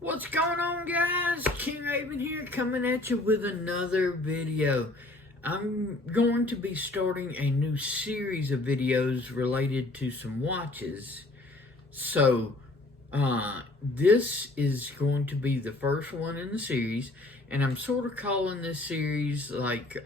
What's going on, guys? King Raven here, coming at you with another video. I'm going to be starting a new series of videos related to some watches. So, this is going to be the first one in the series, and I'm sort of calling this series like,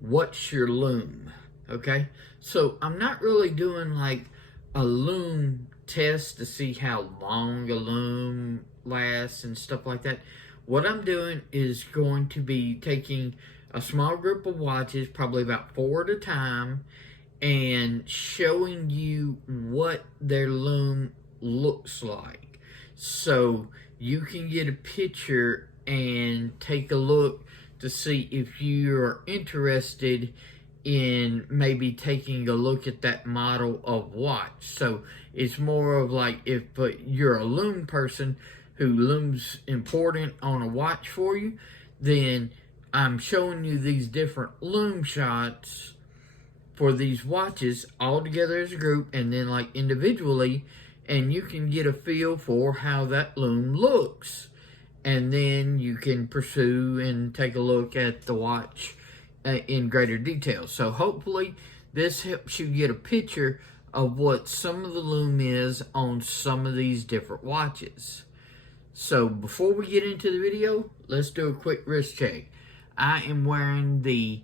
What's Your Lume? Okay? So, I'm not really doing like a lume test to see how long a lume lasts and stuff like that. What I'm doing is going to be taking a small group of watches, probably about 4 at a time, and showing you what their lume looks like. So you can get a picture and take a look to see if you're interested in maybe taking a look at that model of watch. So it's more of like if you're a lume person who lume's important on a watch for you, then I'm showing you these different lume shots for these watches all together as a group and then like individually, and you can get a feel for how that lume looks. And then you can pursue and take a look at the watch in greater detail. So hopefully this helps you get a picture of what some of the lume is on some of these different watches. So before we get into the video, let's do a quick wrist check. I am wearing the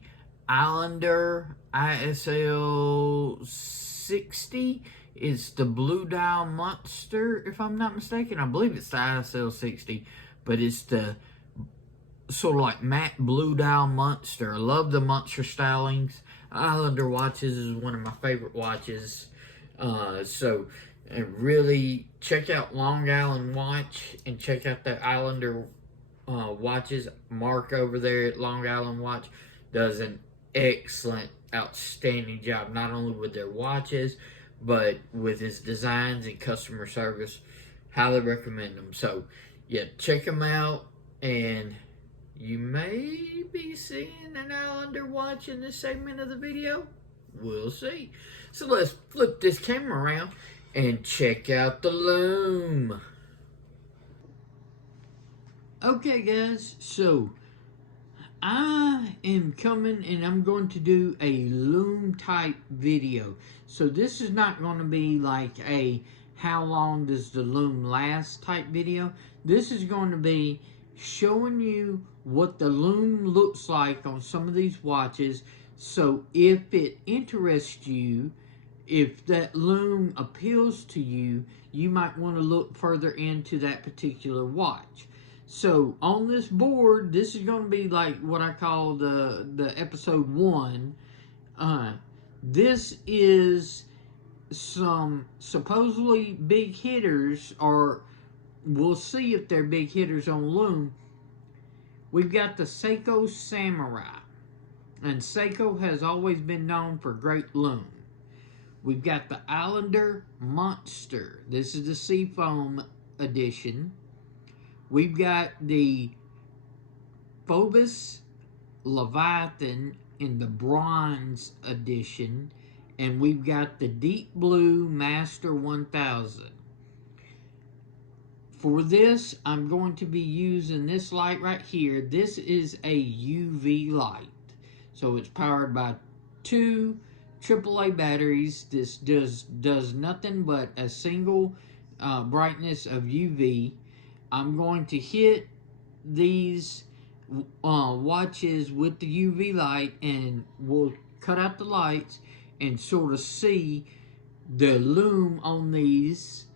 Islander ISL 60. It's the blue dial monster, if I'm not mistaken. I believe it's the ISL 60, but it's the sort of like matte blue dial monster. I love the monster stylings. Islander watches is one of my favorite watches. And really check out Long Island Watch and check out the Islander watches. Mark over there at Long Island Watch does an excellent, outstanding job, not only with their watches, but with his designs and customer service. Highly recommend them. So, yeah, check them out, and you may be seeing an Islander watch in this segment of the video. We'll see. So let's flip this camera around and check out the lume. Okay, guys, so I am coming and I'm going to do a lume type video. So this is not going to be like a how long does the lume last type video. This is going to be showing you what the lume looks like on some of these watches. So if it interests you, if that lume appeals to you, you might want to look further into that particular watch. So on this board, this is going to be like what I call the episode 1. This is some supposedly big hitters, or we'll see if they're big hitters on lume. We've got the Seiko Samurai, and Seiko has always been known for great lume. We've got the Islander Monster. This is the Seafoam edition. We've got the Phoibos Leviathan in the bronze edition. And we've got the Deep Blue Master 1000. For this, I'm going to be using this light right here. This is a UV light. So it's powered by 2 AAA batteries. This does nothing but a single brightness of UV. I'm going to hit these watches with the UV light, and we'll cut out the lights and sort of see the lume on these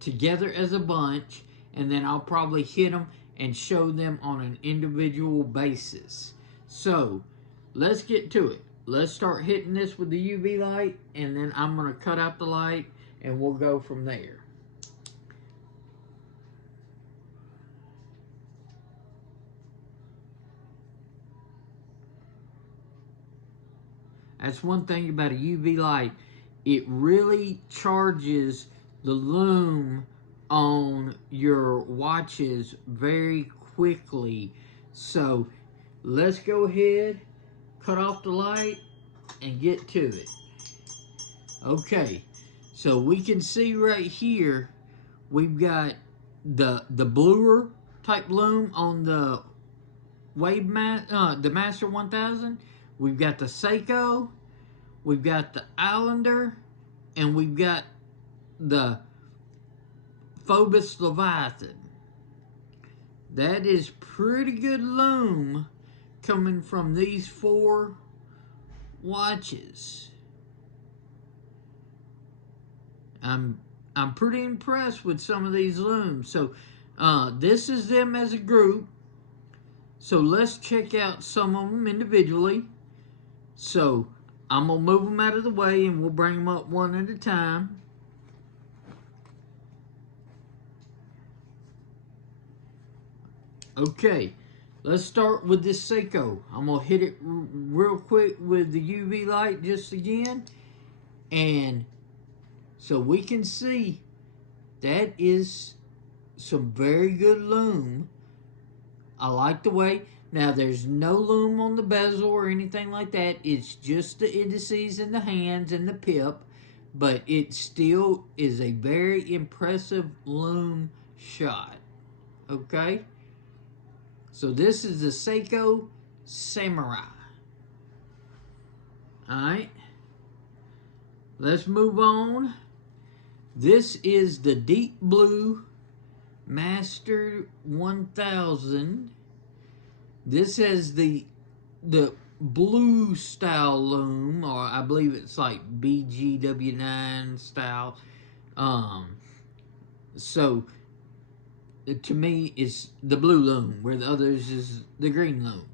together as a bunch, and then I'll probably hit them and show them on an individual basis. So let's get to it. Let's start hitting this with the UV light, and then I'm going to cut out the light and we'll go from there. That's one thing about a UV light. It really charges the lume on your watches very quickly. So let's go ahead, cut off the light, and get to it. Okay, so we can see right here, we've got the bluer type loom on the the Master 1000. We've got the Seiko, we've got the Islander, and we've got the Phoibos Leviathan. That is pretty good loom coming from these 4 watches. I'm pretty impressed with some of these looms. So this is them as a group. So let's check out some of them individually. So I'm gonna move them out of the way and we'll bring them up one at a time. Okay, let's start with this Seiko. I'm gonna hit it real quick with the UV light just again, and so we can see that is some very good loom. I like the way. Now there's no loom on the bezel or anything like that. It's just the indices and the hands and the pip, but it still is a very impressive loom shot. Okay, so this is the Seiko Samurai. Alright, let's move on. This is the Deep Blue Master 1000. This has the blue style loom, or I believe it's like BGW9 style. So to me, it's the blue loom, where the others is the green loom.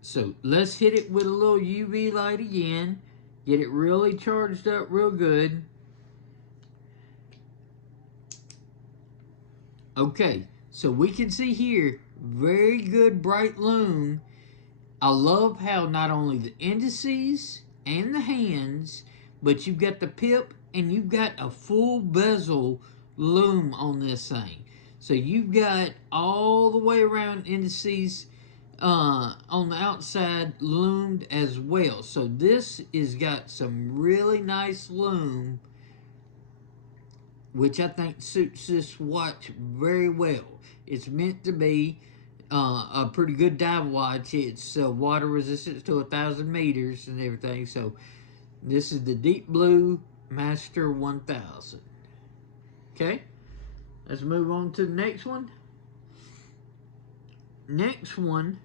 So let's hit it with a little UV light again. Get it really charged up real good. Okay, so we can see here, very good bright loom. I love how not only the indices and the hands, but you've got the pip and you've got a full bezel loom on this thing. So you've got all the way around indices on the outside loomed as well. So this has got some really nice loom, which I think suits this watch very well. It's meant to be a pretty good dive watch. It's water resistant to 1,000 meters and everything. So this is the Deep Blue Master 1000. Okay, let's move on to the next one. Next one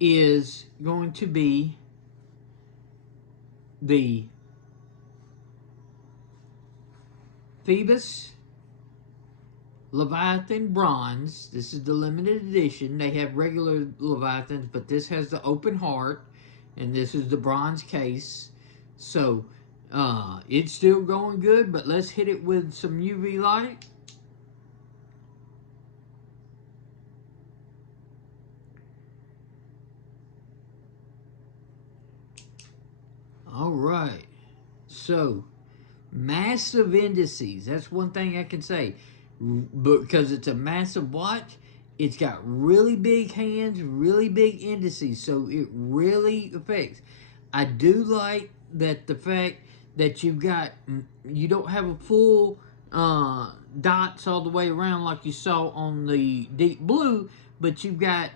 is going to be the Phoibos Leviathan Bronze. This is the limited edition. They have regular Leviathans, but this has the open heart, and this is the bronze case. So it's still going good, but let's hit it with some UV light. All right, so massive indices. That's one thing I can say. Because it's a massive watch, it's got really big hands, really big indices, so it really affects. I do like that the fact that you don't have a full dots all the way around like you saw on the Deep Blue, but you've got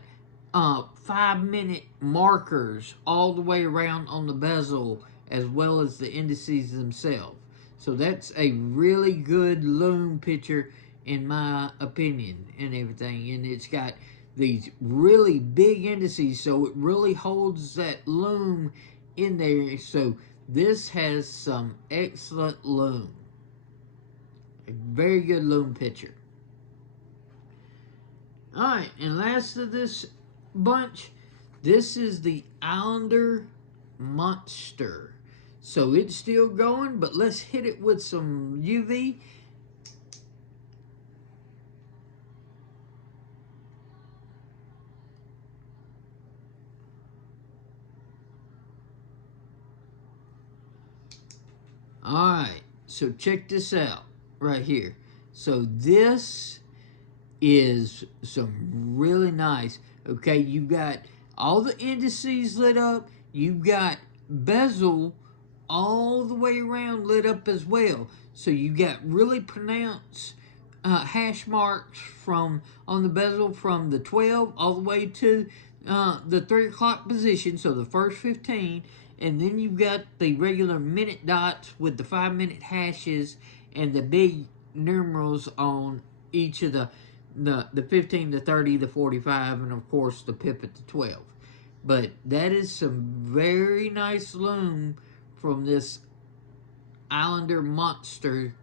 5-minute markers all the way around on the bezel, as well as the indices themselves. So that's a really good loom picture, in my opinion, and everything. And it's got these really big indices, so it really holds that loom in there. So this has some excellent loom. A very good loom picture. Alright, and last of this bunch, this is the Islander Monster. So it's still going, but let's hit it with some UV. Alright, so check this out right here. So this is some really nice, okay, you've got all the indices lit up, you've got bezel all the way around lit up as well. So you got really pronounced hash marks from on the bezel from the 12 all the way to the 3 o'clock position, so the first 15, and then you've got the regular minute dots with the 5-minute hashes and the big numerals on each of the 15, the 30, the 45, and of course the pip at the 12. But that is some very nice loom from this Islander monster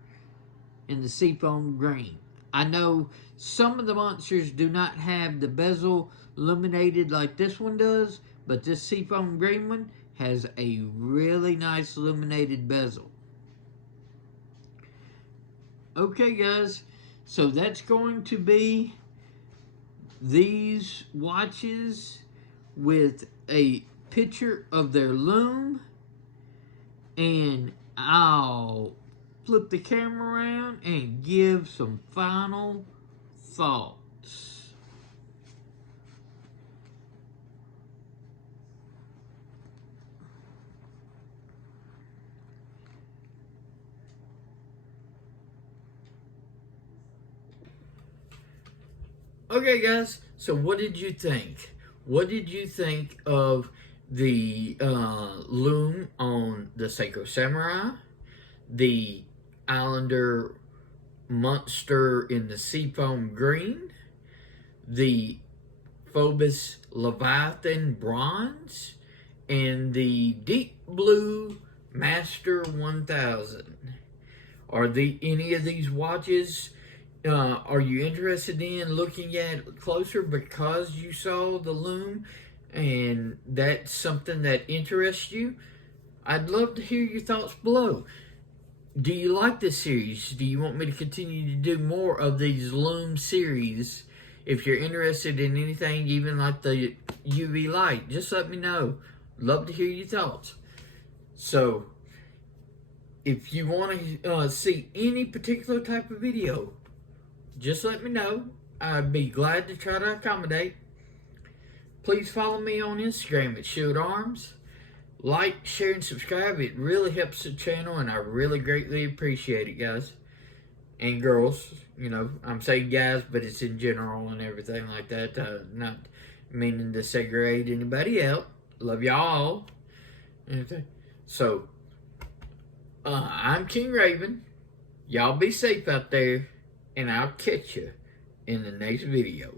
in the Seafoam green. I know some of the monsters do not have the bezel illuminated like this one does, but this Seafoam green one has a really nice illuminated bezel. Okay guys, so that's going to be these watches with a picture of their loom, and I'll flip the camera around and give some final thoughts. Okay guys, so what did you think? What did you think of the loom on the Seiko Samurai, the Islander monster in the Seafoam green, the Phoibos Leviathan bronze, and the deep blue Master 1000? Are any of these watches are you interested in looking at closer because you saw the loom and that's something that interests you? I'd love to hear your thoughts below. Do you like this series? Do you want me to continue to do more of these loom series? If you're interested in anything, even like the UV light, just let me know. Love to hear your thoughts. So, if you want to see any particular type of video, just let me know. I'd be glad to try to accommodate. Please follow me on Instagram at Shield Arms. Like, share, and subscribe. It really helps the channel, and I really greatly appreciate it, guys. And girls, you know, I'm saying guys, but it's in general and everything like that. Not meaning to segregate anybody out. Love y'all. So, I'm King Raven. Y'all be safe out there. And I'll catch you in the next video.